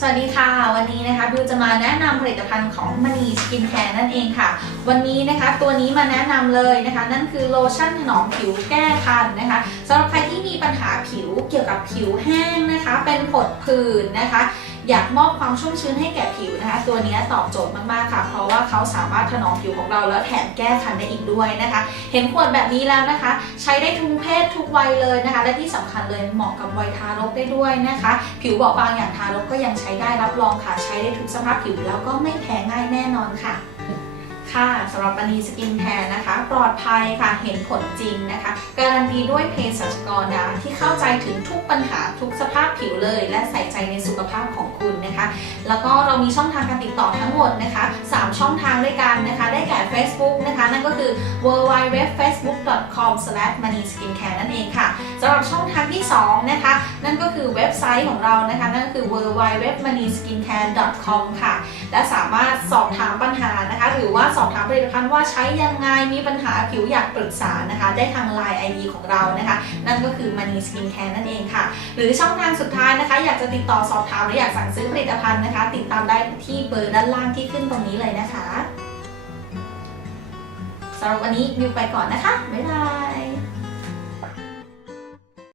สวัสดีค่ะ วันนี้นะคะบิวจะมาแนะนำผลิตภัณฑ์ของมณีสกินแคร์นั่นเองค่ะ วันนี้นะคะตัวนี้มาแนะนำเลยนะคะ นั่นคือโลชั่นถนอมผิวแก้คันนะคะสำหรับใครที่มีปัญหาผิวเกี่ยวกับผิวแห้งนะคะ เป็นผดผื่นนะคะ อยากมอบความชุ่มชื้นให้แก่ผิวนะคะ ตัวนี้ตอบโจทย์มากๆค่ะ เพราะว่าเขาสามารถถนอมผิวของเราแล้วแถมแก้คันได้อีกด้วยนะคะ เห็นขวดแบบนี้แล้วนะคะ ใช้ได้ทุกเพศทุกวัยเลยนะคะ และที่สำคัญเลยเหมาะกับวัยทารกได้ด้วยนะคะ ผิวบอบบางอย่างทารกก็ยังใช้ได้รับรองค่ะ ใช้ได้ทุกสภาพผิวแล้วก็ไม่แพ้ง่ายแน่นอนค่ะค่ะสำหรับบันีสกินแคร์นะคะ ปลอดภัยค่ะเห็นผลจริงนะคะ การันตีด้วยเภสัชกรนะที่เข้าใจถึงทุกปัญหาทุกสภาพผิวเลย และใส่ใจใน แล้วก็เรามีช่องทางการติดต่อทั้งหมดนะคะ 3 ช่องทางด้วยกันนะคะ ได้แก่ Facebook นั่นก็คือ w w w f a c e b o o k c o m m o n e y s k i n c a r e นั่นเองค่ะสำหรับช่องทางที่ 2 นะคะ นั่นก็คือเว็บไซต์ของเรานะคะ นั่นก็คือ w w w m o n e y s k i n c a r e c o m ค่ะ และสามารถสอบถามปัญหานะคะ หรือว่าสอบถามผลิตภัณฑ์ว่าใช้ยังไงมีปัญหาผิวอยากปรึกษานะคะ ได้ทาง Line ID ของเรานะคะ นั่นก็คือ Money Skin Care นั่นเองค่ะ หรือช่องทางสุดท้ายนะคะ อยากจะติดต่อสอบถามหรืออยากสั่งซื้อผลิตภัณฑ์นะคะ ติดตามได้ที่เบอร์ด้านล่างที่ขึ้นตรงนี้เลยนะคะ สำหรับวันนี้มิวไปก่อนนะคะ บ๊ายบาย